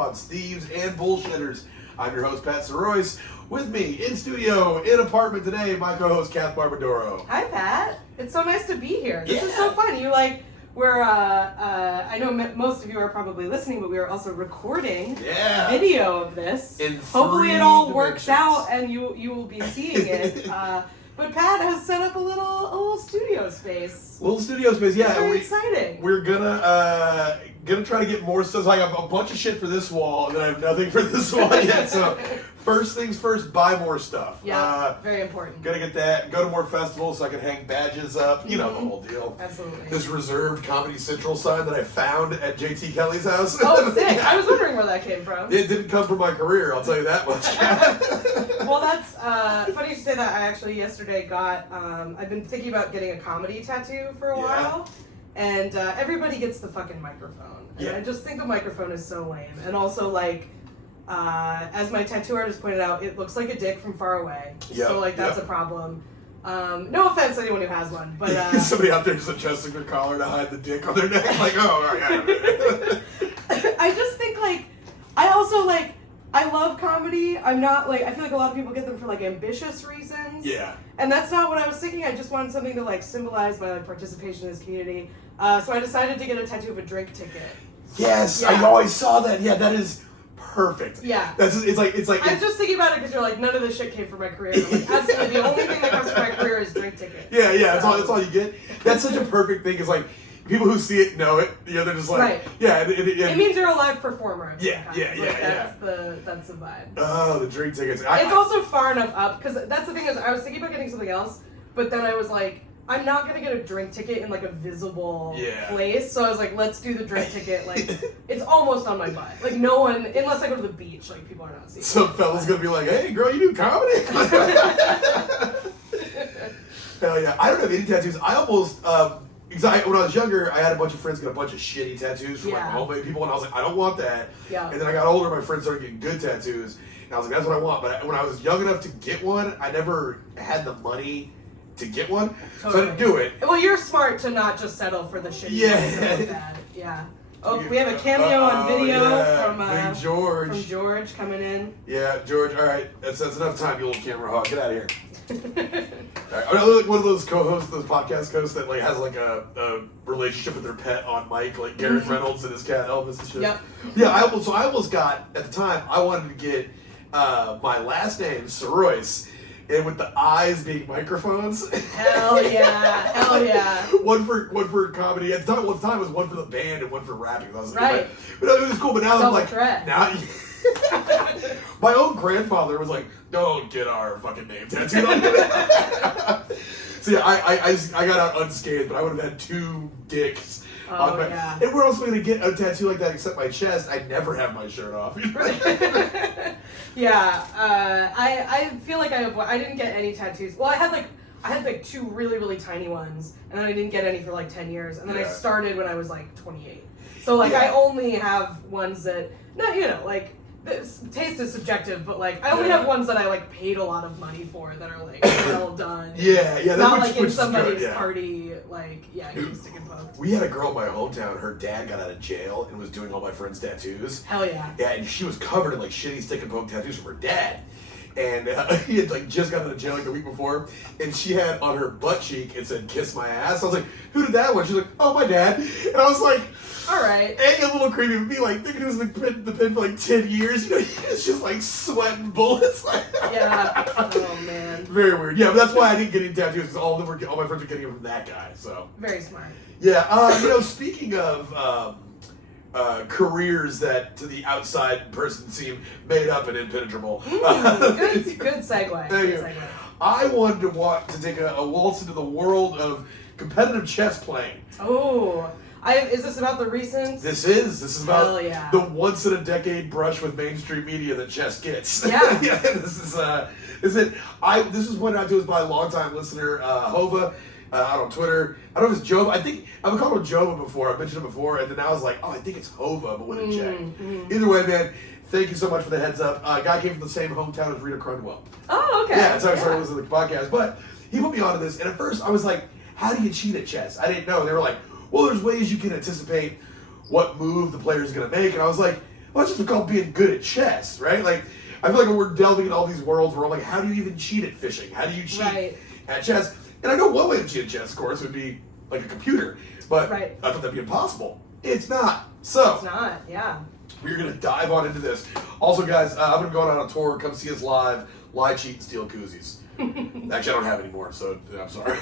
frauds, thieves, and bullshitters. I'm your host, Pat Soroyce. With me in studio, in apartment today, my co-host, Kath Barbadoro. Hi, Pat. It's so nice to be here. This is so fun. I know most of you are probably listening, but we are also recording video of this. Hopefully it all works out and you will be seeing it. But Pat has set up a little studio space. Yeah. Very exciting. We're gonna try to get more stuff. So I have a bunch of shit for this wall, and then I have nothing for this wall yet. So first things first, buy more stuff. Yeah, very important. Gonna get that. Go to more festivals so I can hang badges up. You know the whole deal. Absolutely. This reserved Comedy Central sign that I found at JT Kelly's house. Oh, sick! I was wondering where that came from. It didn't come from my career. I'll tell you that much. Well, that's funny you should say that. I actually yesterday got. I've been thinking about getting a comedy tattoo for a while. And everybody gets the fucking microphone. And I just think a microphone is so lame. And also, as my tattoo artist pointed out, it looks like a dick from far away. So, that's a problem. No offense to anyone who has one, but... Somebody out there just adjusting their collar to hide the dick on their neck. Like, oh, all right. I just think, I love comedy. I'm not, I feel like a lot of people get them for, ambitious reasons. Yeah. And that's not what I was thinking. I just wanted something to, symbolize my, participation in this community. So I decided to get a tattoo of a drink ticket. Yes, I always saw that. Yeah, that is perfect. Yeah. It's like... I'm just thinking about it because you're like, none of this shit came from my career. I'm like, absolutely, the only thing that comes from my career is drink tickets. Yeah, that's all you get. That's such a perfect thing. It's like, people who see it know it. They're just like, It means you're a live performer. Yeah. That's the vibe. Oh, the drink tickets. It's also far enough up, because that's the thing is, I was thinking about getting something else, but then I was like, I'm not going to get a drink ticket in, a visible place, so I was like, let's do the drink ticket, it's almost on my butt. No one, unless I go to the beach, people are not seeing Some fella's going to be like, hey, girl, you do comedy? Hell yeah. I don't have any tattoos. I almost... when I was younger, I had a bunch of friends get a bunch of shitty tattoos from homemade people, and I was like, I don't want that. Yeah. And then I got older, my friends started getting good tattoos, and I was like, that's what I want. But when I was young enough to get one, I never had the money to get one, so I didn't do it. Well, you're smart to not just settle for the shitty ones. Yeah. Oh, we have a cameo on video from George. From George coming in. Yeah, George. All right, that's enough time, you little camera hog. Get out of here. All right, one of those co-hosts, those podcast hosts that has a relationship with their pet on mic, like Gareth Reynolds and his cat Elvis and shit. Yep. Yeah, I almost got at the time. I wanted to get my last name Soroyce, and with the eyes being microphones. Hell yeah. One for comedy. At the time it was one for the band and one for rapping. But it was cool. But now Double I'm like, threat. now. My own grandfather was like, "Don't get our fucking name tattooed on you." So yeah, I got out unscathed, but I would have had two dicks. Oh, yeah. And where else am I going to get a tattoo like that except my chest? I never have my shirt off. Yeah, I feel like I didn't get any tattoos. Well, I had two really, really tiny ones, and then I didn't get any for 10 years, and then I started when I was 28. So I only have ones that, taste is subjective, but I only have ones that I paid a lot of money for that are well done. Yeah. Not in somebody's party, stick and poke. We had a girl in my hometown. Her dad got out of jail and was doing all my friends' tattoos. Hell yeah. Yeah, and she was covered in shitty stick and poke tattoos from her dad. And he had just got out of jail the week before, and she had on her butt cheek it said "kiss my ass." I was like, "Who did that one?" She's like, "Oh, my dad." And I was like, all right. A little creepy, but be thinking it was the pin for 10 years. It's just sweating bullets. Yeah. Oh man. Very weird. Yeah, but that's why I didn't get any tattoos, because all my friends were getting them from that guy. So. Very smart. Yeah. Speaking of careers that to the outside person seem made up and impenetrable. Good segue. Good segue. I wanted to take a waltz into the world of competitive chess playing. Oh. Is this about the recent? This is about the once in a decade brush with mainstream media that chess gets. Yeah. This was pointed out to us by a longtime listener, Hova, out on Twitter. I don't know if it's Jova. I think I've called him Jova before. I've mentioned it before, and then I was like, oh, I think it's Hova, but with a J. Either way, man, thank you so much for the heads up. Guy came from the same hometown as Rita Crundwell. Oh, okay. Yeah, that's how I started listening to the podcast. But he put me onto this, and at first I was like, how do you cheat at chess? I didn't know. They were like, well, there's ways you can anticipate what move the player's going to make. And I was like, Well, it's just called being good at chess, right? Like, I feel like when we're delving in all these worlds where I'm like, how do you even cheat at fishing? How do you cheat at chess? And I know one way to cheat at chess, of course, would be like a computer. But I thought that'd be impossible. It's not. So it's not, yeah. We're going to dive on into this. Also, guys, I'm going to go on a tour. Come see us live. Lie, cheat, and steal koozies. Actually, I don't have any more, so I'm sorry.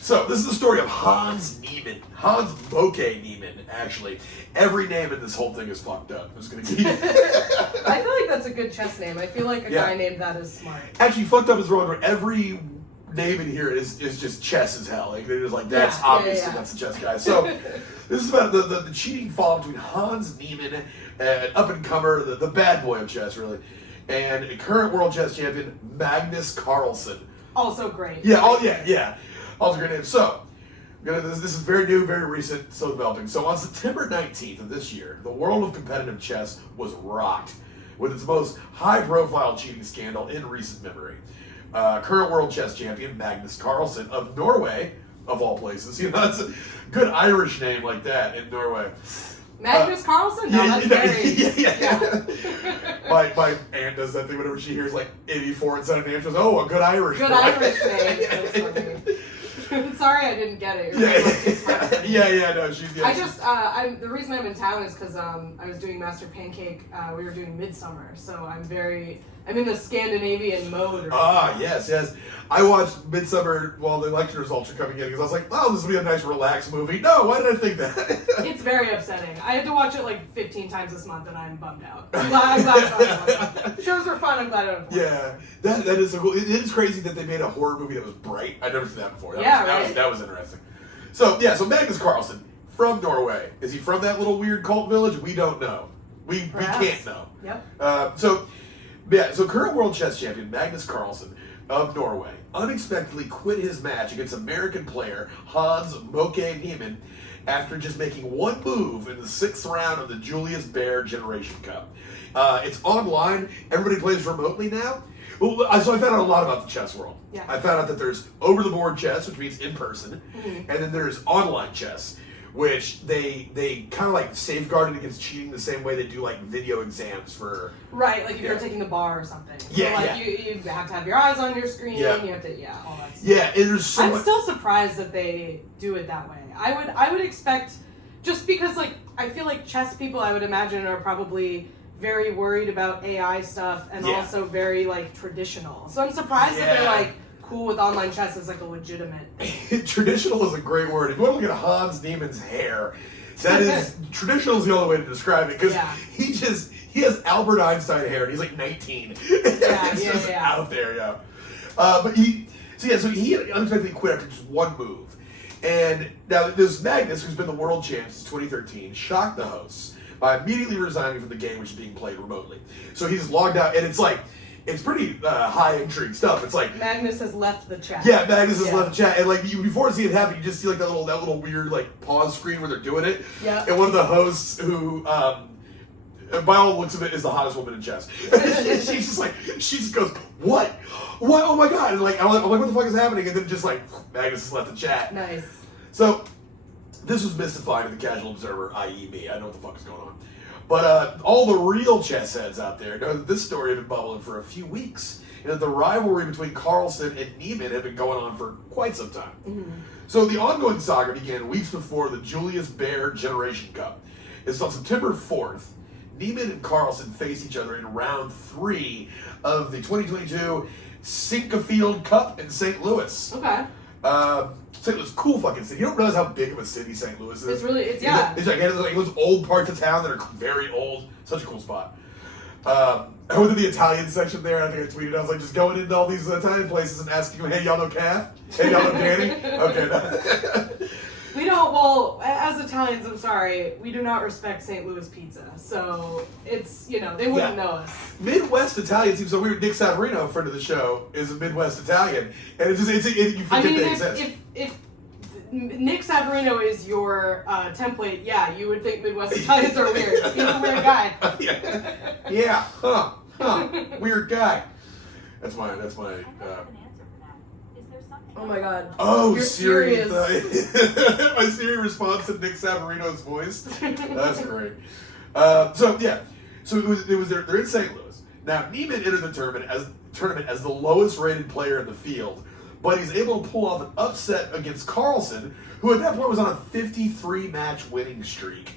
So, this is the story of Hans Neimann. Hans Bokeh Neimann, actually. Every name in this whole thing is fucked up. I'm just going to keep I feel like that's a good chess name. I feel like a guy named that is smart. Actually, fucked up is wrong, but every name in here is just chess as hell. Like, they're just like, that's obviously that's a chess guy. So, this is about the cheating fall between Hans Neimann, an up-and-comer, the bad boy of chess, really, and a current world chess champion, Magnus Carlsen. Also great. Yeah. Also great name. So, this is very new, very recent, still developing. So, on September 19th of this year, the world of competitive chess was rocked with its most high-profile cheating scandal in recent memory. Current world chess champion, Magnus Carlsen of Norway, of all places. You know, that's a good Irish name like that in Norway. Magnus Carlsen? No, that's very... Yeah. My aunt does that thing whenever she hears like 84 instead of names. She goes, oh, a good Irish Good boy. Irish name. That's funny. Sorry I didn't get it. No, she's... the reason I'm in town is because I was doing Master Pancake, we were doing Midsummer, so I'm in the Scandinavian mode. Yes. I watched Midsummer while the election results were coming in because I was like, oh, this will be a nice relaxed movie. No, why did I think that? It's very upsetting. I had to watch it like 15 times this month and I'm bummed out. I'm glad shows were fun, I'm glad I was that is so cool. It is crazy that they made a horror movie that was bright. I'd never seen that before. That was interesting. So Magnus Carlsen, from Norway. Is he from that little weird cult village? We don't know. We can't know. Yep. So current world chess champion Magnus Carlsen of Norway unexpectedly quit his match against American player Hans Bokeh Neimann after just making one move in the 6th round of the Julius Baer Generation Cup. It's online. Everybody plays remotely now. So I found out a lot about the chess world. Yeah. I found out that there's over-the-board chess, which means in person, and then there's online chess, which they kind of like safeguarded against cheating the same way they do like video exams for... Right, like if you're taking the bar or something. So you have to have your eyes on your screen, you have to, all that stuff. And there's so I'm still surprised that they do it that way. I would expect, just because like, I feel like chess people, I would imagine, are probably very worried about AI stuff and also very like traditional. So I'm surprised that they're like, cool with online chess is like a legitimate... Traditional is a great word. If you want to look at Hans Niemann's hair, that is... traditional is the only way to describe it, because he has Albert Einstein hair, and he's like 19. It's just out there, But he unexpectedly quit after just one move. And now this Magnus, who's been the world champ since 2013, shocked the hosts by immediately resigning from the game, which is being played remotely. So he's logged out, and it's like... It's pretty high intrigue stuff. It's like Magnus has left the chat. Yeah, Magnus has left the chat, and like before seeing it happen, you just see like that little weird like pause screen where they're doing it. Yeah. And one of the hosts, who by all looks of it, is the hottest woman in chess. she just goes, what? Oh my god! And like I'm like, what the fuck is happening? And then just like Magnus has left the chat. Nice. So this was mystifying to the casual observer, i.e. me. I know what the fuck is going on. But all the real chess heads out there know that this story had been bubbling for a few weeks, and that the rivalry between Carlsen and Neimann had been going on for quite some time. Mm-hmm. So the ongoing saga began weeks before the Julius Baer Generation Cup. It's on September 4th. Neimann and Carlsen faced each other in round 3 of the 2022 Sinquefield Cup in St. Louis. Okay. St. Louis, cool fucking city. You don't realize how big of a city St. Louis is. It's really, it's like those old parts of town that are very old. Such a cool spot. I went to the Italian section there. I think I tweeted. I was like, just going into all these Italian places and asking them, hey, y'all know Kath? Hey, y'all know Danny? Okay. No. We don't, well, as Italians, I'm sorry, we do not respect St. Louis pizza. So it's, they wouldn't know us. Midwest Italian seems so weird. Nick Savarino, a friend of the show, is a Midwest Italian. And you forget they exist. If Nick Savarino is your template, you would think Midwest Italians are weird. He's a weird guy. Weird guy. That's my oh my god. Oh, Siri. My Siri response to Nick Savarino's voice. That's great. So they're in St. Louis. Now Neimann entered the tournament as the lowest rated player in the field, but he's able to pull off an upset against Carlsen, who at that point was on a 53 match winning streak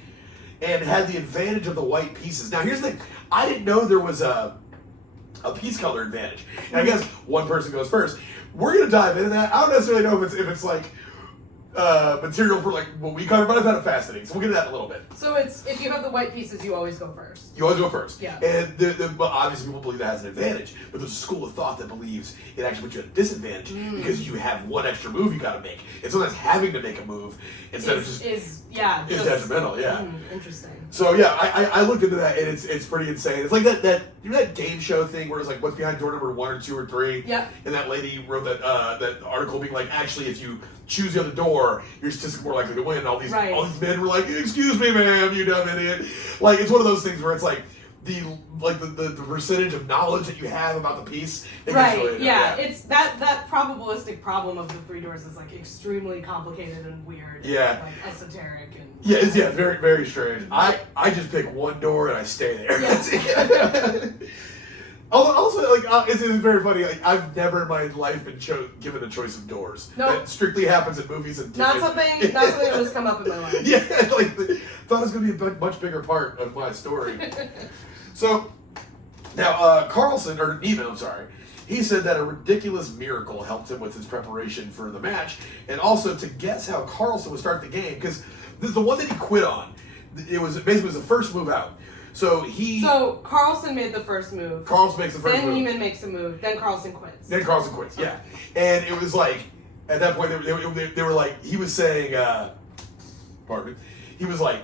and had the advantage of the white pieces. Now here's the thing, I didn't know there was a piece color advantage. And I guess one person goes first. We're gonna dive into that. I don't necessarily know if it's like material for like what we cover, but I found it fascinating. So we'll get into that in a little bit. So it's if you have the white pieces, you always go first. You always go first. Yeah. And well, obviously people believe that has an advantage, but there's a school of thought that believes it actually puts you at a disadvantage because you have one extra move you got to make. And sometimes having to make a move instead of just is detrimental. Yeah. Interesting. So yeah, I looked into that and it's pretty insane. It's like that you know that game show thing where it's like what's behind door number 1 or 2 or 3. Yeah. And that lady wrote that article being like, actually, if you choose the other door, you're statistically more likely to win. And all these men were like, excuse me, ma'am, you dumb idiot. Like it's one of those things where it's like the percentage of knowledge that you have about the piece. Right. Yeah. It's that probabilistic problem of the 3 doors is like extremely complicated and weird. Yeah. And, like esoteric and. Yeah, it's very, very strange. I just pick one door and I stay there. Yeah. Also, like it's very funny. Like I've never in my life been given a choice of doors. Nope. That strictly happens in movies and Not something that has come up in my life. Yeah, like thought it was going to be a much bigger part of my story. So now Neimann, I'm sorry. He said that a ridiculous miracle helped him with his preparation for the match, and also to guess how Carlsen would start the game because this is the one that he quit on. It was the first move out. So Carlsen made the first move. Carlsen makes the first move. Then Neimann makes a move. Then Carlsen quits. Yeah. And it was like, at that point, they were like, he was saying, pardon me, he was like,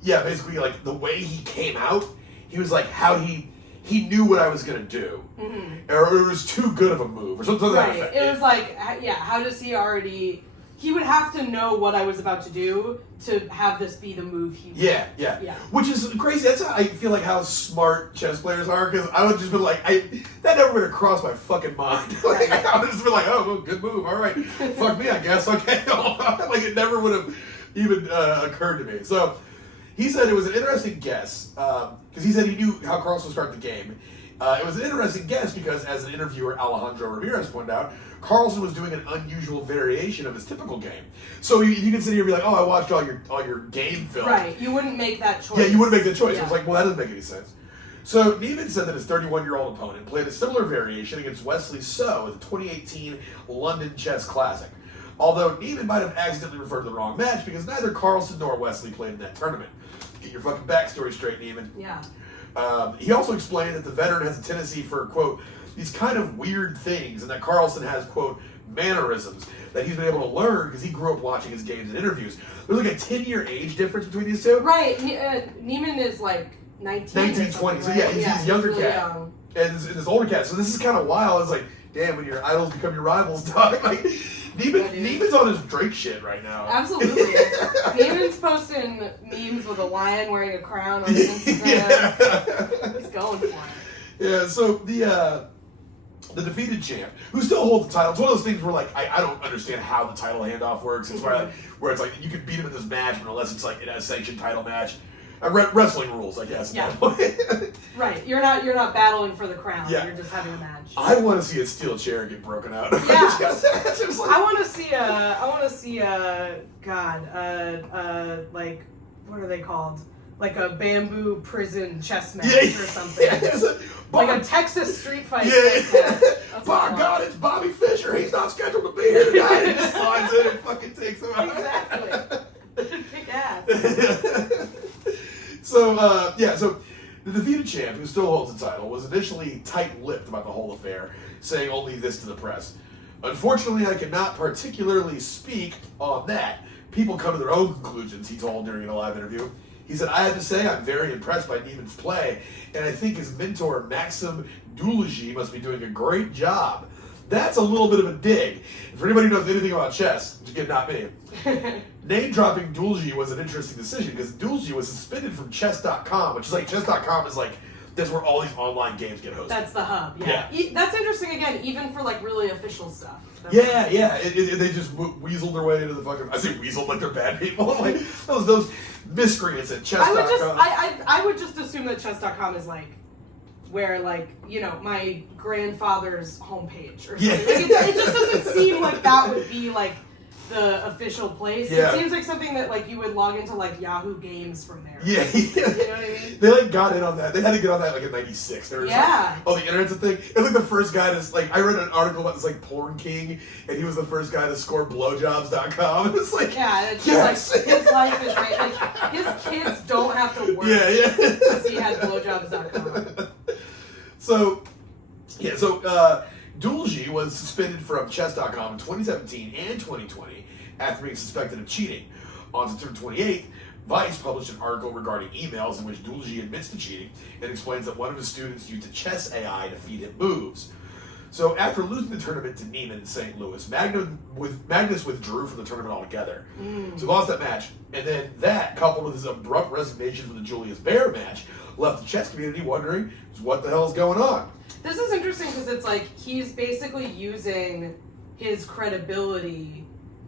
yeah, basically like the way he came out, he was like how he knew what I was going to do. Mm-hmm. Or it was too good of a move or something like that. It was like, how does he already... He would have to know what I was about to do to have this be the move he would. Yeah. Which is crazy. That's how I feel like how smart chess players are, because I would just be like, that never would have crossed my fucking mind. Like, I would just be like, oh, well, good move. All right. Fuck me, I guess. Okay. Like, it never would have even occurred to me. So, he said it was an interesting guess, because he said he knew how Carlsen would start the game. It was an interesting guess because, as an interviewer Alejandro Ramirez pointed out, Carlsen was doing an unusual variation of his typical game. So you can sit here and be like, oh, I watched all your game film. Right, you wouldn't make that choice. Yeah, you wouldn't make that choice. Yeah. I was like, well, that doesn't make any sense. So Neimann said that his 31-year-old opponent played a similar variation against Wesley So at the 2018 London Chess Classic. Although Neimann might have accidentally referred to the wrong match because neither Carlsen nor Wesley played in that tournament. Get your fucking backstory straight, Neimann. Yeah. He also explained that the veteran has a tendency for, quote, these kind of weird things, and that Carlsen has, quote, mannerisms that he's been able to learn because he grew up watching his games and interviews. There's like a 10-year age difference between these two. Right. Neimann is like 19, 20. Right? So yeah, he's younger really cat. young. And this older cat. So this is kind of wild. It's like, damn, when your idols become your rivals, dog. Like, Neimann's on his Drake shit right now. Absolutely. Neimann's posting memes with a lion wearing a crown on his Instagram. Yeah. He's going for it. Yeah, so the defeated champ, who still holds the title, it's one of those things where like I don't understand how the title handoff works. It's where it's like you can beat him in this match, but unless it's like in a sanctioned title match. Wrestling rules, I guess. Yeah. Right. You're not battling for the crown. Yeah. You're just having a match. I want to see a steel chair get broken out. Yeah. I want to see like what are they called? Like a bamboo prison chess match or something. Yeah, like a Texas street fight. Yeah. By God, it's Bobby Fischer. He's not scheduled to be here tonight. He just slides in and fucking takes him out. Exactly. Kick ass. So the defeated champ, who still holds the title, was initially tight-lipped about the whole affair, saying only this to the press. Unfortunately, I cannot particularly speak on that. People come to their own conclusions, he told during a live interview. He said, I have to say I'm very impressed by Neimann's play, and I think his mentor, Maxim Dulagi, must be doing a great job. That's a little bit of a dig. For anybody who knows anything about chess, which again, not me, name-dropping Dulagi was an interesting decision because Dulagi was suspended from chess.com, which is like, chess.com is like That's where all these online games get hosted. That's the hub. Yeah. That's interesting. Again, even for like really official stuff. Yeah. They just weaseled their way into the fucking. I say weaseled like they're bad people. Like those miscreants at chess.com. I would just assume that chess.com is like where like my grandfather's homepage or something. Yeah. Like it just doesn't seem like that would be like the official place. Yeah. It seems like something that like you would log into like Yahoo Games from there. Yeah. You know what I mean? They like got in on that. They had to get on that like in '96. They were like, oh, the internet's a thing. It was like the first guy to like. I read an article about this like porn king, and he was the first guy to score blowjobs.com. It's like it's just like his life is great. Like his kids don't have to work. Yeah. Because he had blowjobs.com. So Dulgi was suspended from chess.com in 2017 and 2020 after being suspected of cheating. On September 28th, Vice published an article regarding emails in which Dulgi admits to cheating and explains that one of his students used a chess AI to feed him moves. So after losing the tournament to Neimann in St. Louis, Magnus withdrew from the tournament altogether. So he lost that match, and then that, coupled with his abrupt resignation from the Julius Baer match, left the chess community wondering what the hell is going on. This is interesting because it's like he's basically using his credibility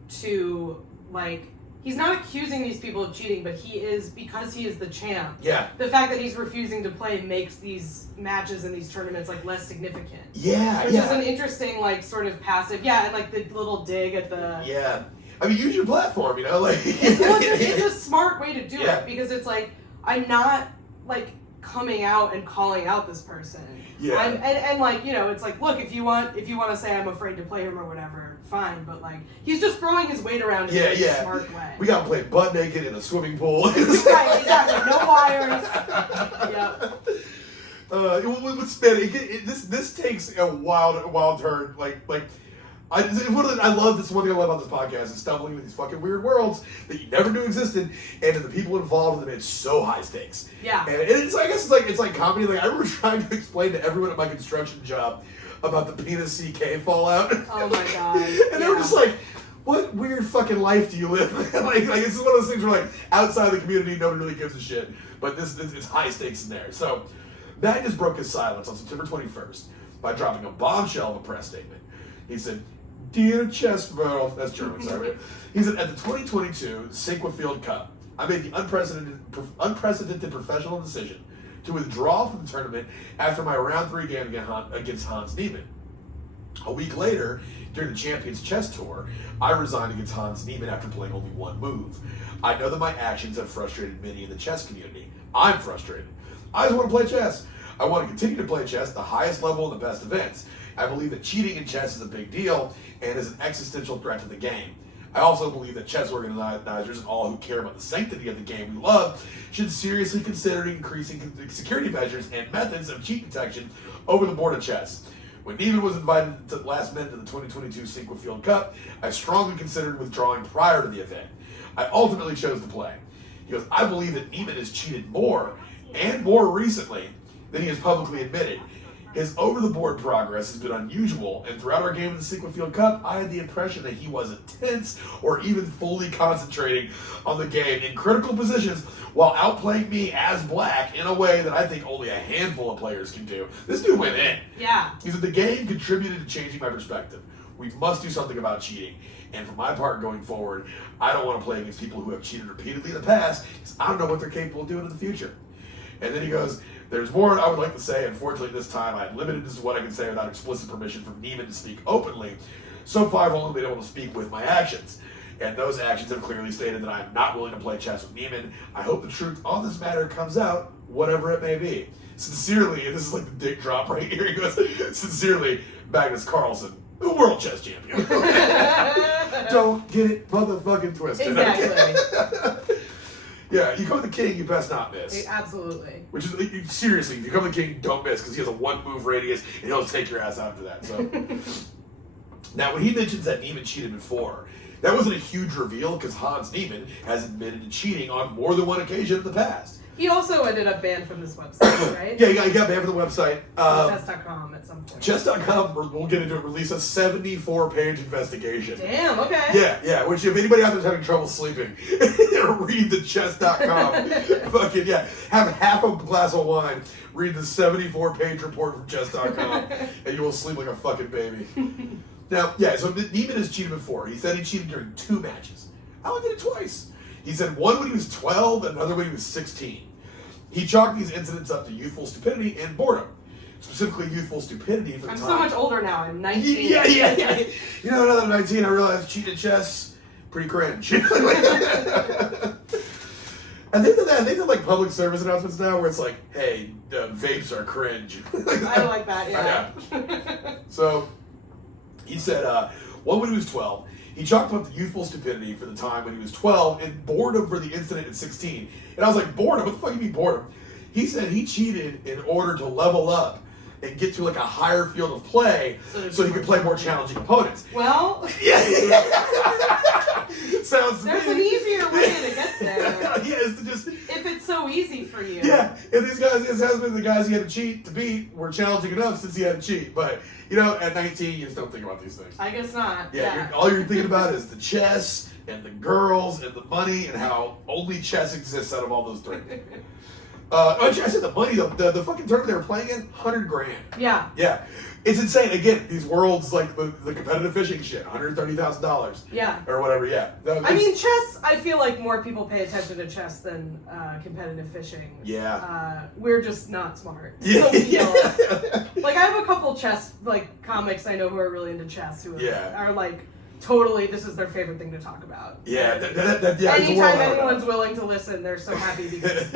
to like he's not accusing these people of cheating, but he is, because he is the champ. Yeah. The fact that he's refusing to play makes these matches and these tournaments like less significant. Yeah. Which is an interesting like sort of passive. Yeah, and like the little dig at the. Yeah. I mean, use your platform, like. It's a smart way to do it because it's like I'm not like coming out and calling out this person. Yeah. And like it's like, look, if you want to say I'm afraid to play him or whatever, fine. But like he's just throwing his weight around in a smart way. We got to play butt naked in a swimming pool. Right, exactly. No wires. Yep. This takes a wild turn. I love this. One thing I love about this podcast is stumbling into these fucking weird worlds that you never knew existed, and the people involved in them, it's so high stakes. Yeah. And it's like comedy. Like I remember trying to explain to everyone at my construction job about the penis CK fallout. Oh my god. And they were just like, what weird fucking life do you live? like this is one of those things where like outside the community nobody really gives a shit, but this it's high stakes in there. So Magnus broke his silence on September 21st by dropping a bombshell of a press statement. He said, "Dear chess world," that's German, sorry. He said, "At the 2022 Cinquefield Cup, I made the unprecedented professional decision to withdraw from the tournament after my round 3 game against Hans Neimann. A week later, during the Champions Chess Tour, I resigned against Hans Neimann after playing only one move. I know that my actions have frustrated many in the chess community. I'm frustrated. I just want to play chess. I want to continue to play chess at the highest level and the best events. I believe that cheating in chess is a big deal and is an existential threat to the game. I also believe that chess organizers and all who care about the sanctity of the game we love should seriously consider increasing security measures and methods of cheat detection over the board of chess. When Neimann was invited to the last minute to the 2022 Cinquefield Cup, I strongly considered withdrawing prior to the event. I ultimately chose to play." He goes, "I believe that Neimann has cheated more, and more recently, than he has publicly admitted. His over-the-board progress has been unusual, and throughout our game in the Cinquefield Cup, I had the impression that he wasn't tense or even fully concentrating on the game in critical positions while outplaying me as black in a way that I think only a handful of players can do." This dude went in. Yeah. He said, "The game contributed to changing my perspective. We must do something about cheating. And for my part going forward, I don't want to play against people who have cheated repeatedly in the past because I don't know what they're capable of doing in the future." And then he goes, "There's more I would like to say. Unfortunately, this time I had limited as to what I can say without explicit permission from Neimann to speak openly. So far, I've only been able to speak with my actions. And those actions have clearly stated that I am not willing to play chess with Neimann. I hope the truth on this matter comes out, whatever it may be. Sincerely," and this is like the dick drop right here, he goes, "Sincerely, Magnus Carlsen, the world chess champion." Don't get it motherfucking twisted. Exactly. Yeah, you come the king, you best not miss. Absolutely. Which is, seriously, if you come the king, don't miss, because he has a 1-move radius, and he'll just take your ass after that. So, now, when he mentions that Neimann cheated before, that wasn't a huge reveal, because Hans Neimann has admitted to cheating on more than one occasion in the past. He also ended up banned from this website, right? Yeah, he got banned from the website. Chess.com at some point. Chess.com, we'll get into it, release a 74-page investigation. Damn, okay. Yeah, which if anybody out there's having trouble sleeping, read the chess.com. Fucking, yeah. Have half a glass of wine, read the 74-page report from chess.com, and you will sleep like a fucking baby. Now, yeah, so Neimann has cheated before. He said he cheated during 2 matches. Alan did it twice. He said one when he was 12 and another when he was 16. He chalked these incidents up to youthful stupidity and boredom. Specifically, youthful stupidity for the I'm time. so much older now. I'm 19. Yeah. You know, now that I'm 19, I realized cheating chess, pretty cringe. I think that like public service announcements now where it's like, hey, vapes are cringe. I like that, yeah. So, he said, one when he was 12, he chalked up the youthful stupidity for the time when he was 12 and boredom for the incident at 16. And I was like, boredom? What the fuck do you mean boredom? He said he cheated in order to level up and get to like a higher field of play so he could play more challenging opponents. Well, sounds. There's an easier way to get there. Yeah, it's just if it's so easy for you. Yeah, and these guys, his husband, the guys he had to cheat to beat were challenging enough since he had to cheat. But you know, at 19, you just don't think about these things. I guess not. Yeah. All you're thinking about is the chess and the girls and the money and how only chess exists out of all those three. I said the money, the fucking tournament they were playing in, $100,000. Yeah. Yeah. It's insane. Again, these worlds like the competitive fishing shit, $130,000. Yeah. Or whatever, yeah. I mean, chess, I feel like more people pay attention to chess than competitive fishing. Yeah. We're just not smart. Yeah. So we don't. Like, I have a couple chess, like, comics I know who are really into chess who are like, totally, this is their favorite thing to talk about. Yeah. Anytime anyone's willing to listen, they're so happy because,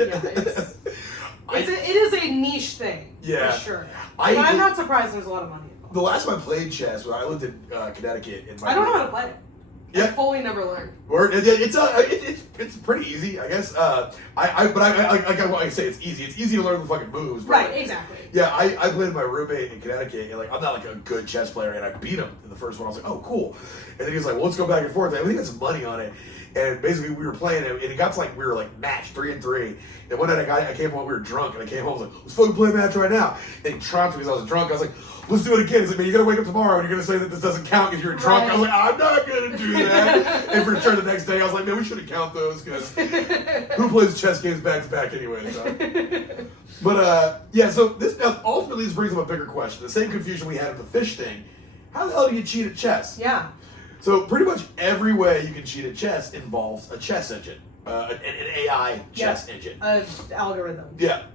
it is a niche thing, for sure. I'm not surprised there's a lot of money involved. The last time I played chess, when I lived in Connecticut, I don't know how to play it. Yeah. I fully never learned. It's pretty easy, I guess. But I say it's easy. It's easy to learn the fucking moves. But Right, exactly. Yeah, I played with my roommate in Connecticut, and like I'm not like a good chess player, and I beat him in the first one. I was like, oh, cool. And then he was like, well, let's go back and forth. I think got some money on it. And basically, we were playing it, and it got to like we were like match 3-3. And one night I came home, we were drunk, and I came home, I was like, let's fucking play a match right now. And he triumphed because I was drunk. I was like, let's do it again. He's like, man, you gotta wake up tomorrow, and you're gonna say that this doesn't count because you're drunk. Right. I was like, I'm not gonna do that. And for sure, the next day, I was like, man, we shouldn't count those because who plays chess games back to back anyway? So. But so this ultimately this brings up a bigger question. The same confusion we had with the fish thing. How the hell do you cheat at chess? Yeah. So pretty much every way you can cheat at chess involves a chess engine, an AI chess engine. Algorithm. Yeah.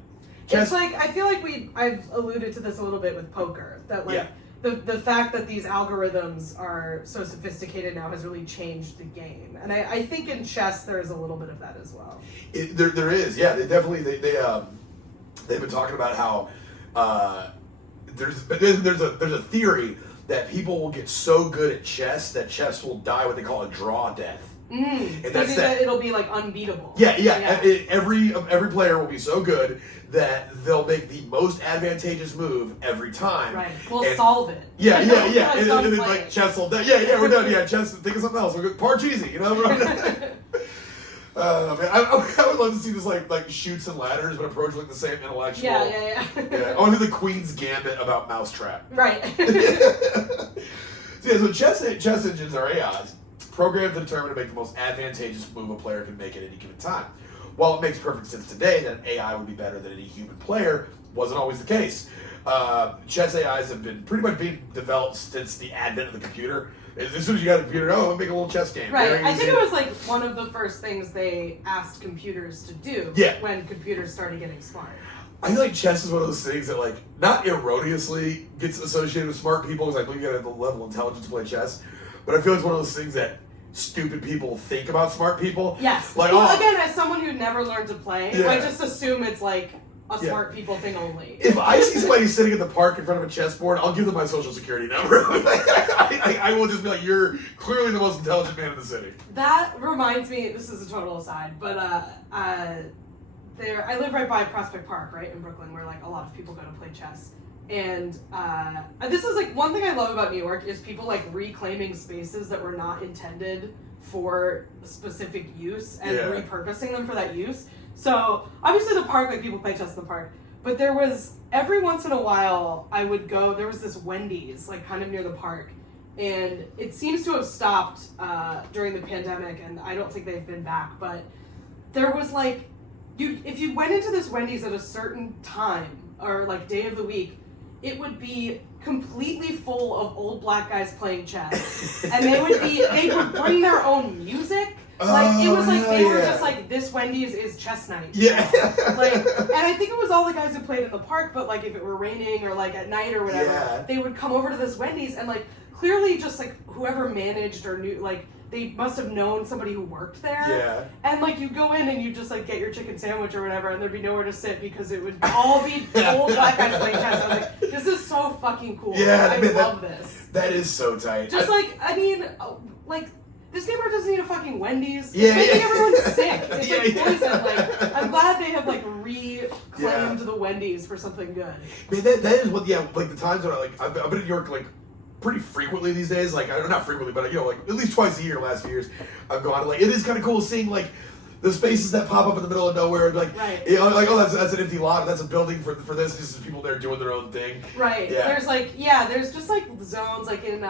It's like, I feel like I've alluded to this a little bit with poker, that like the fact that these algorithms are so sophisticated now has really changed the game. And I think in chess there is a little bit of that as well. There is, yeah. They definitely, they've been talking about how there's a theory that people will get so good at chess that chess will die what they call a draw death. And that's that it'll be like unbeatable. Yeah. Every player will be so good that they'll make the most advantageous move every time. Right. We'll solve it. Yeah. And then like chess will die. Yeah, we're done. Yeah, chess. Think of something else. We're Parcheesi, you know. Man, I would love to see this like Chutes and Ladders, but approach like the same intellectual. Yeah. I want to do the Queen's Gambit about Mousetrap. Right. So chess engines are AIs programmed to determine to make the most advantageous move a player can make at any given time. While it makes perfect sense today that an AI would be better than any human player, wasn't always the case. Chess AIs have been pretty much being developed since the advent of the computer. As soon as you got a computer, I'll make a little chess game. Right. I think it was like one of the first things they asked computers to do when computers started getting smart. I feel like chess is one of those things that, like, not erroneously gets associated with smart people, because I think you gotta have the level of intelligence to play chess, but I feel like it's one of those things that stupid people think about smart people. Yes. Like, again, as someone who never learned to play, I just assume it's like a smart people thing only. If I see somebody sitting at the park in front of a chessboard, I'll give them my social security number. I will just be like, you're clearly the most intelligent man in the city. That reminds me, this is a total aside, but I live right by Prospect Park, right, in Brooklyn, where like a lot of people go to play chess. And this is like one thing I love about New York is people like reclaiming spaces that were not intended for specific use and repurposing them for that use. So obviously the park, like people play chess in the park, but there was every once in a while I would go. There was this Wendy's like kind of near the park, and it seems to have stopped during the pandemic, and I don't think they've been back. But there was like, if you went into this Wendy's at a certain time or like day of the week, it would be completely full of old black guys playing chess, and they would bring their own music. Like it was like they were just like, this Wendy's is chess night. Yeah. Like, and I think it was all the guys who played in the park, but like if it were raining or like at night or whatever, they would come over to this Wendy's, and like clearly just like whoever managed or knew, like they must have known somebody who worked there. Yeah. And like you go in and you just like get your chicken sandwich or whatever, and there'd be nowhere to sit because it would all be old black guys playing chess. I was like, this is so fucking cool. Yeah, I love this. That is so tight. Just like this neighborhood doesn't need a fucking Wendy's. Yeah, it's making everyone sick. It's like poison. Like I'm glad they have like reclaimed the Wendy's for something good. Man, that is what like the times when I've been in New York like pretty frequently these days. Like not frequently, but like at least twice a year. The last few years, I've gone. Like it is kind of cool seeing like the spaces that pop up in the middle of nowhere. Like like oh that's an empty lot. That's a building for this. Just people there doing their own thing. Right. Yeah. There's just like zones like in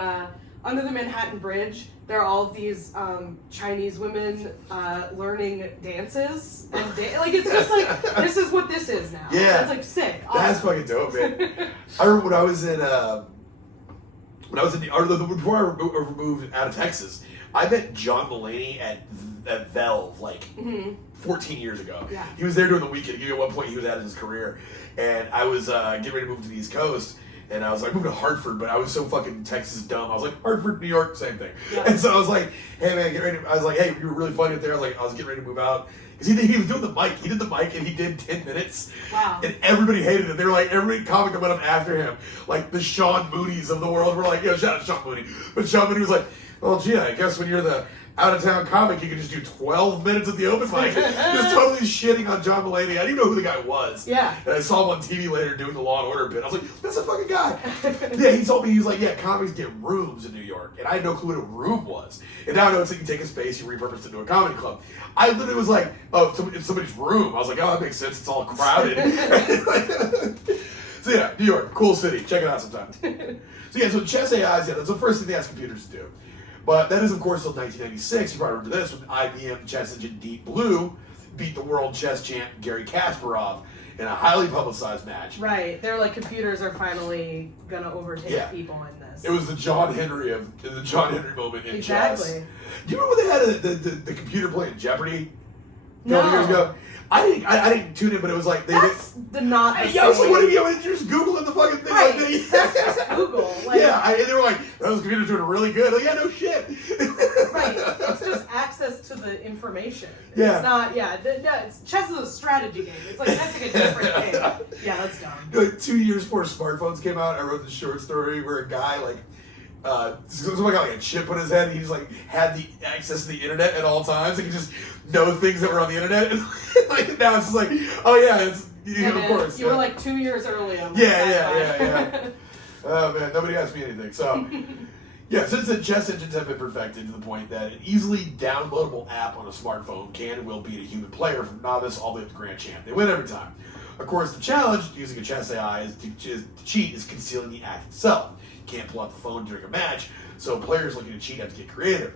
under the Manhattan Bridge. There are all of these Chinese women learning dances, and like it's just like this is what this is now. Yeah, it's like sick. Awesome. That's fucking dope, man. I remember when I was in before I moved out of Texas, I met John Mulaney at Valve like 14 years ago. Yeah. He was there during the weekend. At one point, he was out of his career, and I was getting ready to move to the East Coast. And I was like, moving to Hartford, but I was so fucking Texas dumb. I was like, Hartford, New York, same thing. Yeah. And so I was like, hey man, get ready. I was like, hey, you were really funny up there. I was getting ready to move out. Because he was doing the mic. He did the mic and he did 10 minutes. Wow. And everybody hated it. They were like, every comic that went up after him, like the Sean Moody's of the world were like, shout out Sean Moody. But Sean Moody was like, well, gee, I guess when you're the out-of-town comic, you can just do 12 minutes at the open mic. Just totally shitting on John Mulaney. I didn't even know who the guy was. Yeah. And I saw him on TV later doing the Law & Order bit. I was like, that's a fucking guy. Yeah, he told me, he was like, yeah, comics get rooms in New York. And I had no clue what a room was. And now I know it's like you take a space, you repurpose it into a comedy club. I literally was like, oh, it's somebody's room. I was like, oh, that makes sense. It's all crowded. So yeah, New York, cool city. Check it out sometime. So chess AIs, that's the first thing they ask computers to do. But that is, of course, until 1996. You probably remember this when IBM chess engine Deep Blue beat the world chess champ Garry Kasparov in a highly publicized match. Right. They're like, computers are finally going to overtake people in this. It was the John Henry moment in chess. Exactly. Do you remember when they had the computer playing Jeopardy a couple No. years ago? I didn't tune in, but it was like that's not the I was like, what are you just Googling the fucking thing? Right. Like, that's just Google. Like, and they were like, those computers doing really good. Like, yeah, no shit. Right. It's just access to the information. Yeah. It's not, chess is a strategy game. It's like testing a different game. Yeah, that's dumb. Like 2 years before smartphones came out, I wrote this short story where a guy someone got like a chip on his head, and he just like had the access to the internet at all times. He could just know things that were on the internet. And like now it's just like, oh yeah, it's of course. You were like 2 years early on yeah. Oh man, nobody asked me anything. So yeah, since the chess engines have been perfected to the point that an easily downloadable app on a smartphone can and will beat a human player from novice all the way up to grand champ. They win every time. Of course, the challenge using a chess AI to cheat is concealing the act itself. You can't pull out the phone during a match, so players looking to cheat have to get creative.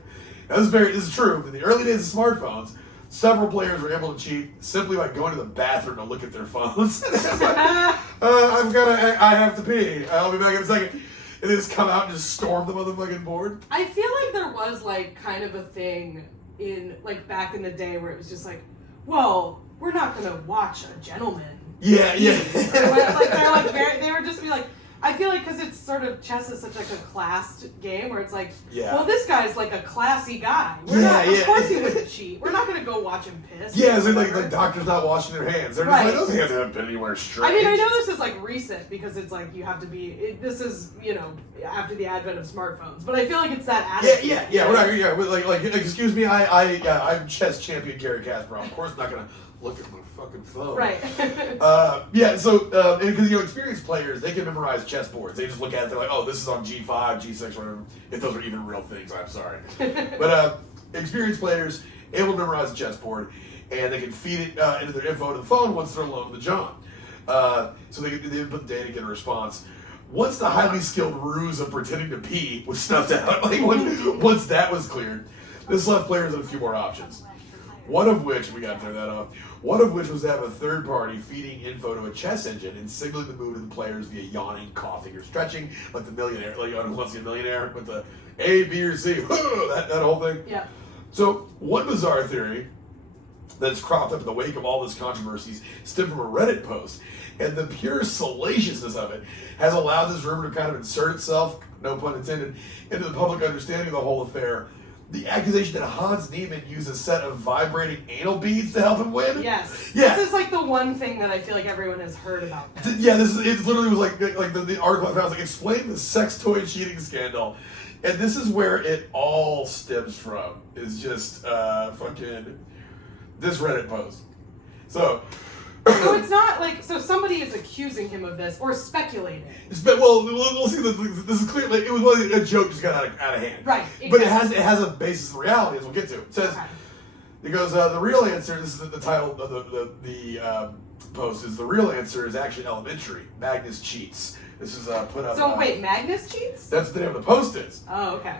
Now, this is true. In the early days of smartphones, several players were able to cheat simply by going to the bathroom to look at their phones. I have to pee. I'll be back in a second. And they just come out and just storm the motherfucking board. I feel like there was like kind of a thing in like back in the day where it was just like, well, we're not gonna watch a gentleman. Yeah. They would just be like, I feel like because it's sort of chess is such like a classed game where it's like, yeah. Well, this guy's like a classy guy. Of course he wouldn't cheat. We're not gonna go watch him piss. Yeah, it's like the doctor's not washing their hands. They're just like, those hands haven't been anywhere strange. I mean, I know this is like recent because it's like you have to be. This is after the advent of smartphones, but I feel like it's that attitude. Yeah. Like, excuse me, I'm chess champion Garry Kasparov. Of course, I'm not gonna look at my fucking phone. Right. Because experienced players, they can memorize chess boards. They just look at it, they're like, oh, this is on G5, G6, whatever. If those are even real things, I'm sorry. But experienced players able to memorize the chessboard, and they can feed it into their info to the phone once they're alone with the John. So they input the data, get a response. Once the highly skilled ruse of pretending to pee was snuffed out, like once that was cleared, this left players with a few more options. One of which, we got to turn that off, one of which was to have a third party feeding info to a chess engine and signaling the move to the players via yawning, coughing, or stretching, like the millionaire, like Who Wants to Be a Millionaire with the A, B, or C, that whole thing. Yeah. So, one bizarre theory that's cropped up in the wake of all this controversies stemmed from a Reddit post, and the pure salaciousness of it has allowed this rumor to kind of insert itself, no pun intended, into the public understanding of the whole affair. The accusation that Hans Neimann used a set of vibrating anal beads to help him win. Yes. Yeah. This is like the one thing that I feel like everyone has heard about. Yeah, it literally was like the article I found was like, explain the sex toy cheating scandal. And this is where it all stems from, is just fucking this Reddit post. So it's not like, so somebody is accusing him of this or speculating. Well, we'll see. This is clearly it was like a joke just got out of hand. Right. Exactly. But it has a basis in reality, as we'll get to. It says, It goes, the real answer. This is the title of the post. Is the real answer is actually elementary. Magnus cheats. This is put up. So wait, Magnus cheats? That's the name of the post is. Oh, okay.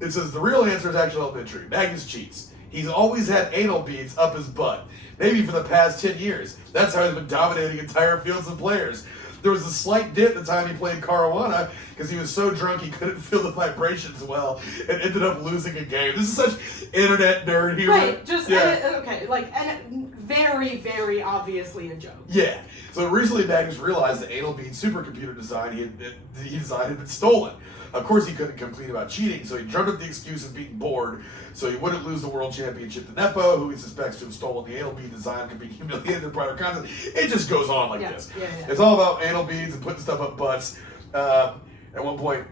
It says the real answer is actually elementary. Magnus cheats. He's always had anal beads up his butt. Maybe for the past 10 years. That's how he's been dominating entire fields of players. There was a slight dip the time he played Caruana because he was so drunk he couldn't feel the vibrations well and ended up losing a game. This is such internet nerd humor. Right, just, okay, like, and very, very obviously a joke. Yeah. So recently Magnus realized the anal bead supercomputer design he designed had been stolen. Of course, he couldn't come clean about cheating, so he drummed up the excuse of being bored so he wouldn't lose the world championship to Nepo, who he suspects to have stolen the anal bead design and being humiliated in prior content. It just goes on like this. Yeah. It's all about anal beads and putting stuff up butts. At one point,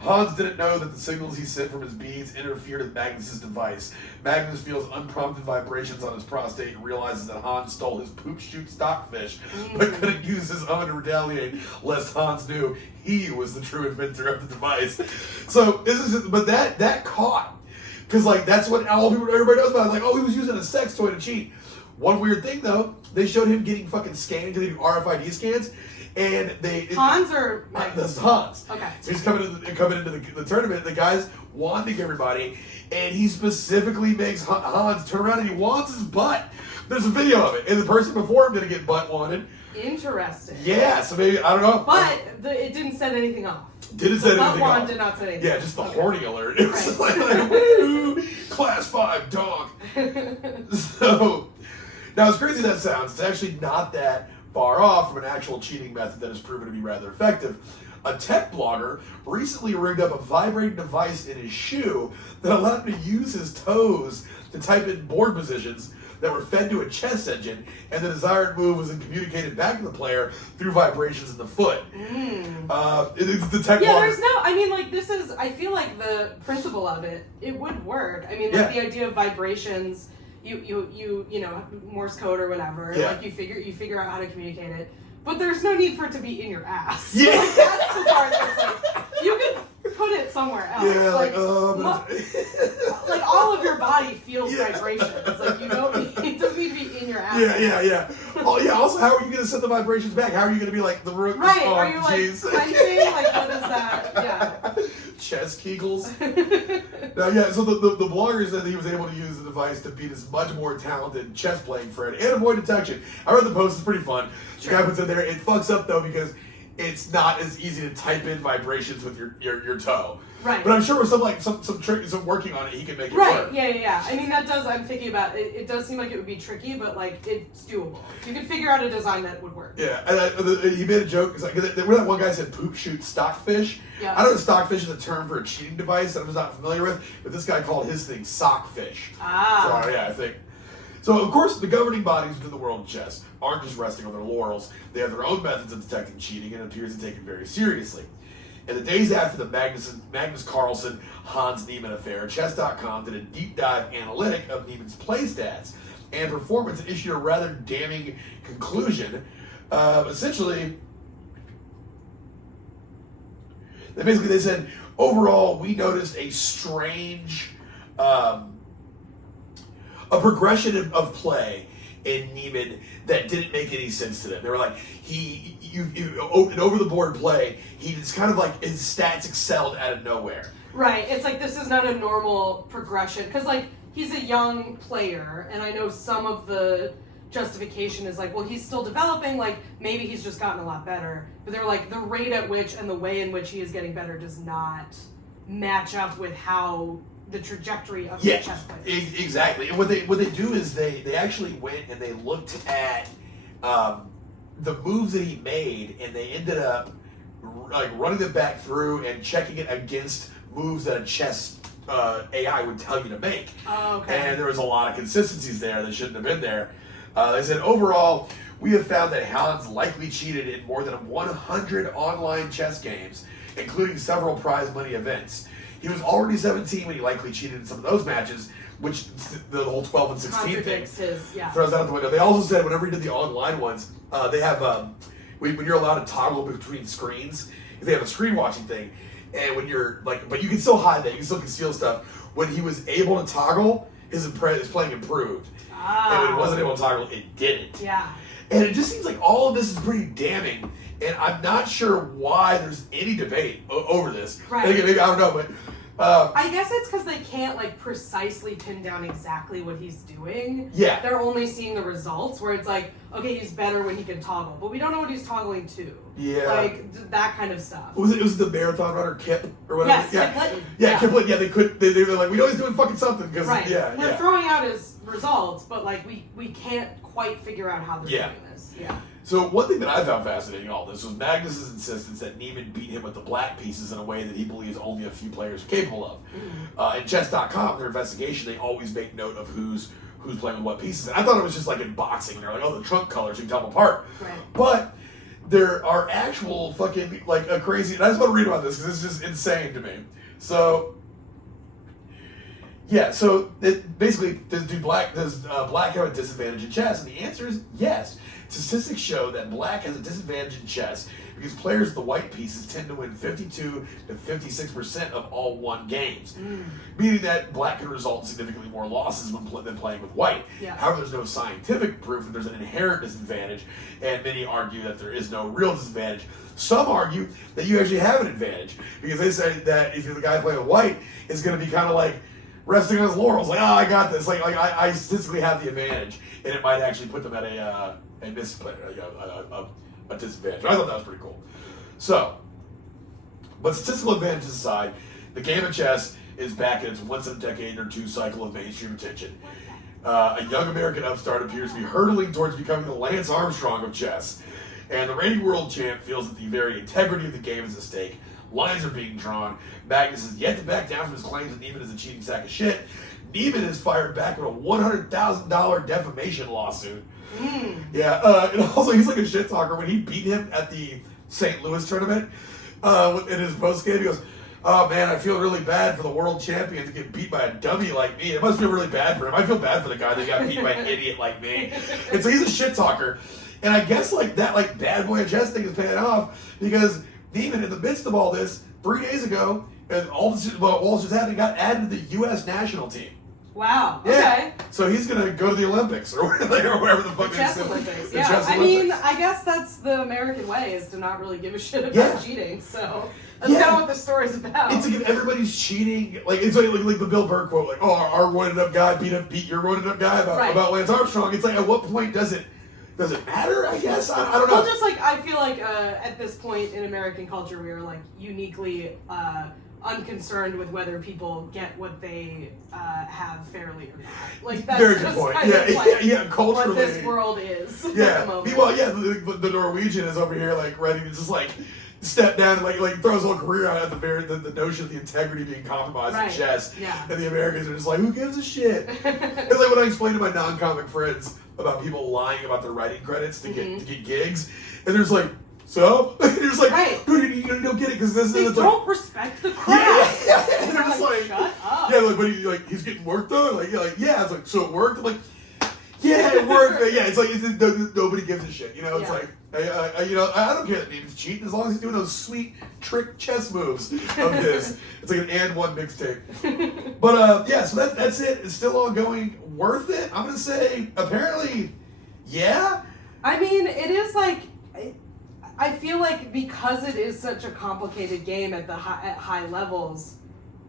Hans didn't know that the signals he sent from his beads interfered with Magnus's device. Magnus feels unprompted vibrations on his prostate and realizes that Hans stole his poop shoot stockfish, but couldn't use his own to retaliate, lest Hans knew he was the true inventor of the device. So this is, but that caught, because like that's what everybody knows about it. Like, oh, he was using a sex toy to cheat. One weird thing though, they showed him getting fucking scanned. They do RFID scans. And Hans or Magnus? This is Hans. Okay. So he's coming into the tournament. The guy's wanding everybody, and he specifically makes Hans turn around and he wants his butt. There's a video of it, and the person before him didn't get butt wanted. Interesting. Yeah, so maybe I don't know. But it didn't set anything off. Didn't set anything butt off. wand did not set anything. Yeah, just the horny alert. It was like woo, class 5 dog. So now, as crazy as that sounds, it's actually not that far off from an actual cheating method that has proven to be rather effective. A tech blogger recently rigged up a vibrating device in his shoe that allowed him to use his toes to type in board positions that were fed to a chess engine, and the desired move was then communicated back to the player through vibrations in the foot. It's the tech blogger. There's no, I mean, like, this is, I feel like the principle of it would work. I mean, like, the idea of vibrations, you know, Morse code or whatever, like, you figure out how to communicate it. But there's no need for it to be in your ass. Yeah. Like, that's the part that's like, you could put it somewhere else. Yeah, like all of your body feels vibrations. Like, you don't need, it doesn't need to be in your ass. Yeah. Oh, yeah, also, how are you going to send the vibrations back? How are you going to be like the root? Right, oh, are you geez. like clenching? Like, what is that? Yeah. Chess kegels. Now, so the blogger said that he was able to use the device to beat his much more talented chess playing friend and avoid detection. I read the post, it's pretty fun. The guy puts in there, it fucks up though because it's not as easy to type in vibrations with your toe. Right. But I'm sure with some trick, some working on it, he can make it work. Yeah. I mean, that does, I'm thinking about it. It does seem like it would be tricky, but like, it's doable. You can figure out a design that would work. Yeah, and he made a joke. It's like, where that one guy said poop shoot stockfish. Yeah. I know stockfish is a term for a cheating device that I'm just not familiar with, but this guy called his thing sockfish. Ah. So yeah, I think. So of course, the governing bodies within the world of chess aren't just resting on their laurels. They have their own methods of detecting cheating and it appears to take it very seriously. In the days after the Magnus Carlsen Hans Neimann affair, Chess.com did a deep dive analytic of Neimann's play stats and performance and issued a rather damning conclusion. Essentially, they said, overall, we noticed a strange a progression of play in Neimann that didn't make any sense to them. They were like, an over the board play, he just kind of like his stats excelled out of nowhere. Right. It's like this is not a normal progression because like he's a young player, and I know some of the justification is like, well, he's still developing, like maybe he's just gotten a lot better. But they're like the rate at which and the way in which he is getting better does not match up with how the trajectory of the chess players. Exactly. And what they do is they actually went and they looked at the moves that he made, and they ended up like running them back through and checking it against moves that a chess AI would tell you to make. Oh, okay. And there was a lot of consistencies there that shouldn't have been there. They said, overall, we have found that Hans likely cheated in more than 100 online chess games, including several prize money events. He was already 17 when he likely cheated in some of those matches, which the whole 12 and 16 thing throws out the window. They also said whenever he did the online ones, they have, when you're allowed to toggle between screens, they have a screen watching thing, and when you're like, but you can still hide that, you can still conceal stuff. When he was able to toggle, his playing improved. And when he wasn't able to toggle, it didn't. Yeah. And it just seems like all of this is pretty damning, and I'm not sure why there's any debate over this. Right. Maybe I don't know, but I guess it's because they can't like precisely pin down exactly what he's doing. Yeah. They're only seeing the results where it's like, okay, he's better when he can toggle, but we don't know what he's toggling to. Yeah. Like that kind of stuff. Was it the marathon runner Kip or whatever? Yes, Kip Litton. Yeah, Kip Litton. Yeah, they were like, we know he's doing fucking something because right. We're yeah. throwing out his results, but like we can't quite figure out how they're doing this. Yeah. So one thing that I found fascinating in all this was Magnus's insistence that Neimann beat him with the black pieces in a way that he believes only a few players are capable of. Mm-hmm. In chess.com, their investigation, they always make note of who's playing with what pieces. And I thought it was just like in boxing, they're like, oh, the trump colors, you can tell them apart. Right. But there are actual fucking like a crazy, and I just want to read about this because it's just insane to me. So yeah, so basically, does black have a disadvantage in chess? And the answer is yes. Statistics show that black has a disadvantage in chess because players with the white pieces tend to win 52 to 56% of all won games, meaning that black can result in significantly more losses than playing with white. Yeah. However, there's no scientific proof that there's an inherent disadvantage, and many argue that there is no real disadvantage. Some argue that you actually have an advantage because they say that if you're the guy playing with white, it's going to be kind of like resting on his laurels, like, oh, I got this. Like I statistically have the advantage, and it might actually put them at a disadvantage. I thought that was pretty cool. So, but statistical advantages aside, the game of chess is back in its once-in-a-decade or two cycle of mainstream attention. A young American upstart appears to be hurtling towards becoming the Lance Armstrong of chess, and the reigning world champ feels that the very integrity of the game is at stake. Lines are being drawn. Magnus is yet to back down from his claims that Neimann is a cheating sack of shit. Neimann has fired back with a $100,000 defamation lawsuit. Yeah, and also he's like a shit talker. When he beat him at the St. Louis tournament, in his post game, he goes, "Oh man, I feel really bad for the world champion to get beat by a dummy like me. It must feel really bad for him. I feel bad for the guy that got beat by an idiot like me." And so he's a shit talker. And I guess like that like bad boy of chess thing is paying off because Neimann, in the midst of all this, 3 days ago, and all this just happened, got added to the U.S. national team. Wow. Yeah. Okay. So he's gonna go to the Olympics or wherever the fuck The chess it is. Olympics. The Yeah. chess I Olympics. mean, I guess that's the American way is to not really give a shit about cheating. So that's kind of what the story's about. It's like if everybody's cheating, like it's like the Bill Burr quote, like, "Oh, our roided up guy beat your roided up guy about Lance Armstrong." It's like, at what point does it matter? I guess I don't know. Well, just like I feel like at this point in American culture, we are like uniquely unconcerned with whether people get what they have fairly or not. Like that's very just good point. kind of like culturally, what this world is. Yeah. At the moment. Meanwhile, the Norwegian is over here like ready to just like step down and like throw his whole career out at the notion of the integrity being compromised in chess. Yeah. And the Americans are just like, who gives a shit? It's like when I explain to my non-comic friends about people lying about their writing credits to get gigs, and there's like, so? And you're just like, dude, you don't get it because this they is don't respect the craft. Yeah. And they're just like, shut up. Yeah, like, but he's getting work done. Like, yeah. It's like, so it worked. I'm like, yeah, it worked. But yeah, it's like nobody gives a shit. You know, it's like, I don't care that Neiman's cheating as long as he's doing those sweet trick chess moves of his. It's like an and one mixtape. But yeah, so that's it. It's still ongoing. worth it? I'm gonna say apparently, yeah. I mean, it is like, I feel like because it is such a complicated game at high levels,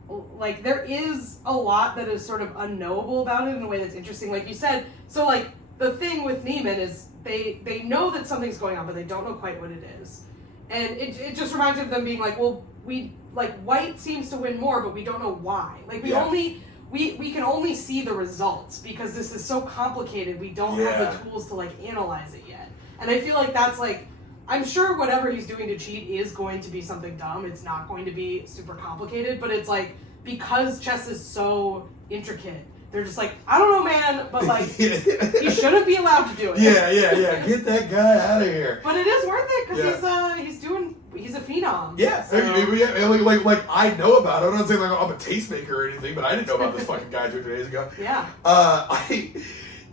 like there is a lot that is sort of unknowable about it in a way that's interesting. Like you said, so like the thing with Neimann is they know that something's going on, but they don't know quite what it is. And it just reminds me of them being like, well, we like white seems to win more, but we don't know why. Like we can only see the results because this is so complicated. We don't have the tools to like analyze it yet. And I feel like that's like, I'm sure whatever he's doing to cheat is going to be something dumb. It's not going to be super complicated, but it's like, because chess is so intricate, they're just like, I don't know, man, but like, he shouldn't be allowed to do it. Yeah. Get that guy out of here. But it is worth it because he's a phenom. Yeah, so. Like I know about it. I'm not saying like I'm a tastemaker or anything, but I didn't know about this fucking guy 2 or 3 days ago. Yeah.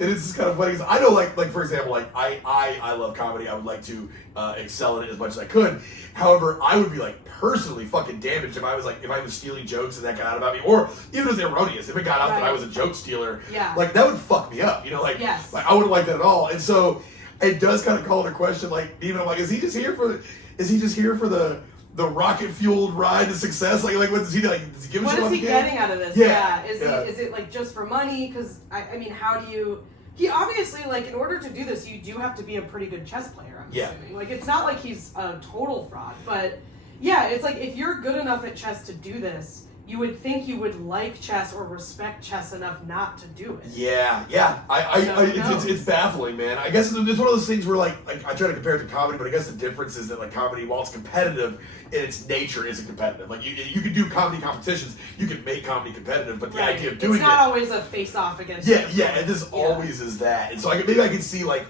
And it's just kind of funny because I know, like for example, like I love comedy. I would like to excel in it as much as I could. However, I would be like personally fucking damaged if I was stealing jokes and that got out about me, or even if it was erroneous, if it got out that I was a joke stealer. Yeah. Like that would fuck me up, like I wouldn't like that at all. And so it does kind of call into question, like even like, is he just here for the rocket fueled ride to success? Like what does he like? Does he give a shit? What is he getting out of this? Yeah. Is it like just for money? Because I mean, how do you? He obviously, like, in order to do this, you do have to be a pretty good chess player, I'm assuming. Like, it's not like he's a total fraud, but yeah, it's like if you're good enough at chess to do this, you would think you would like chess or respect chess enough not to do it. Yeah. It's baffling, man. I guess it's one of those things where like I try to compare it to comedy, but I guess the difference is that like comedy, while it's competitive, in its nature isn't competitive. Like you can do comedy competitions, you can make comedy competitive, but the idea of doing it's not always a face-off against. And this always is that. And so maybe I can see like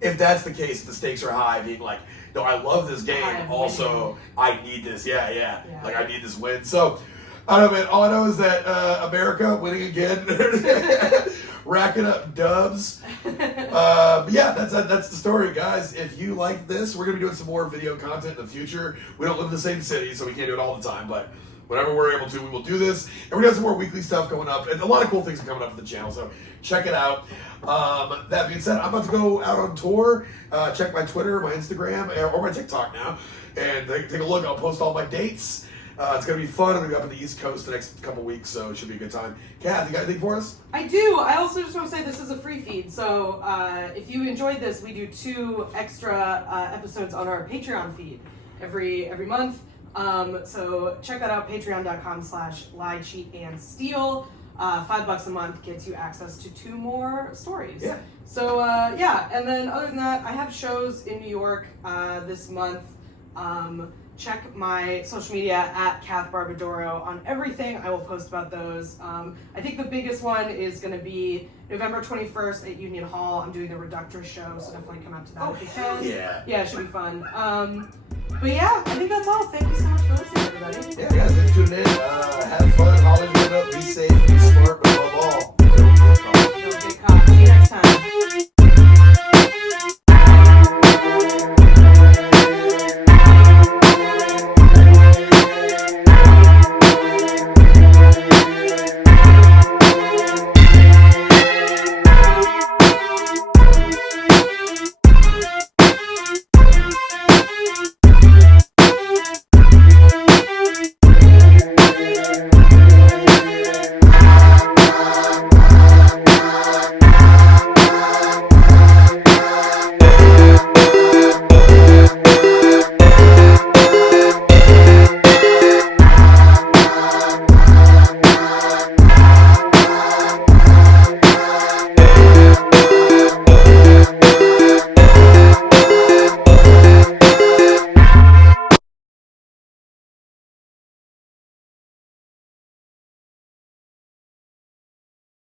if that's the case, if the stakes are high, being like, no, I love this game. Also, I need this. Yeah. Like I need this win. So I don't know, man. All I know is that America winning again, racking up dubs. But yeah, that's the story, guys. If you like this, we're gonna be doing some more video content in the future. We don't live in the same city, so we can't do it all the time, but whenever we're able to, we will do this. And we got some more weekly stuff coming up, and a lot of cool things are coming up for the channel, so check it out. That being said, I'm about to go out on tour. Check my Twitter, my Instagram, or my TikTok now, and take a look. I'll post all my dates. It's going to be fun. I'm going to be up in the East Coast the next couple weeks, so it should be a good time. Kath, you got anything for us? I do. I also just want to say this is a free feed, so if you enjoyed this, we do 2 extra episodes on our Patreon feed every month. So check that out, patreon.com/lie, cheat, and steal. $5 a month gets you access to 2 more stories. Yeah. So and then other than that, I have shows in New York this month. Check my social media at Kath Barbadoro on everything. I will post about those. I think the biggest one is going to be November 21st at Union Hall. I'm doing the Reductress show, so definitely come out to that if you can. Yeah, it should be fun. But yeah, I think that's all. Thank you so much for listening, everybody. Yeah, guys, thanks for tuning in. Have fun, holidays, be safe, be smart, but above all,